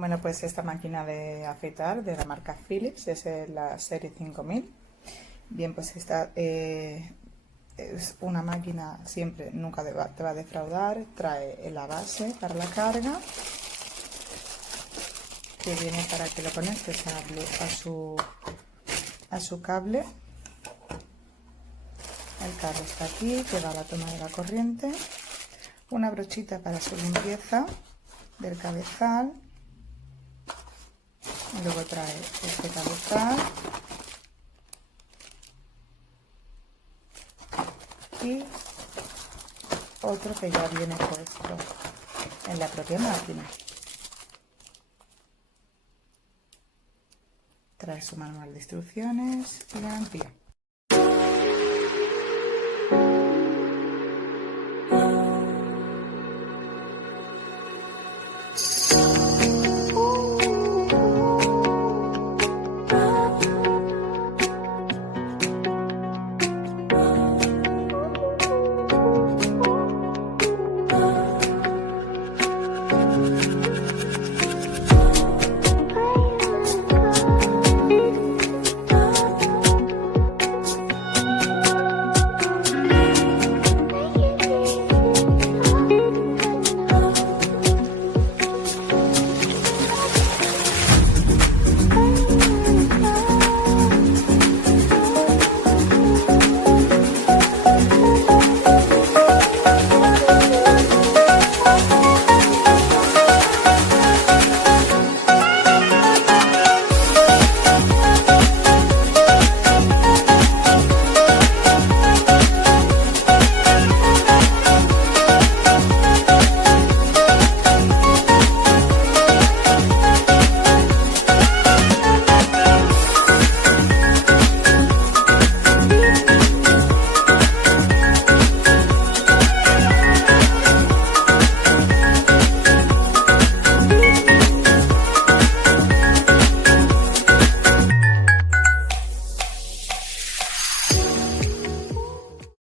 Bueno, pues esta máquina de afeitar de la marca Philips es la serie 5000. Bien, pues esta es una máquina, siempre, nunca te va a defraudar. Trae la base para la carga, que viene para que lo conectes a su cable. El cable está aquí, que va a la toma de la corriente. Una brochita para su limpieza del cabezal. Y luego trae este cabezal y otro que ya viene puesto en la propia máquina. Trae su manual de instrucciones y garantía.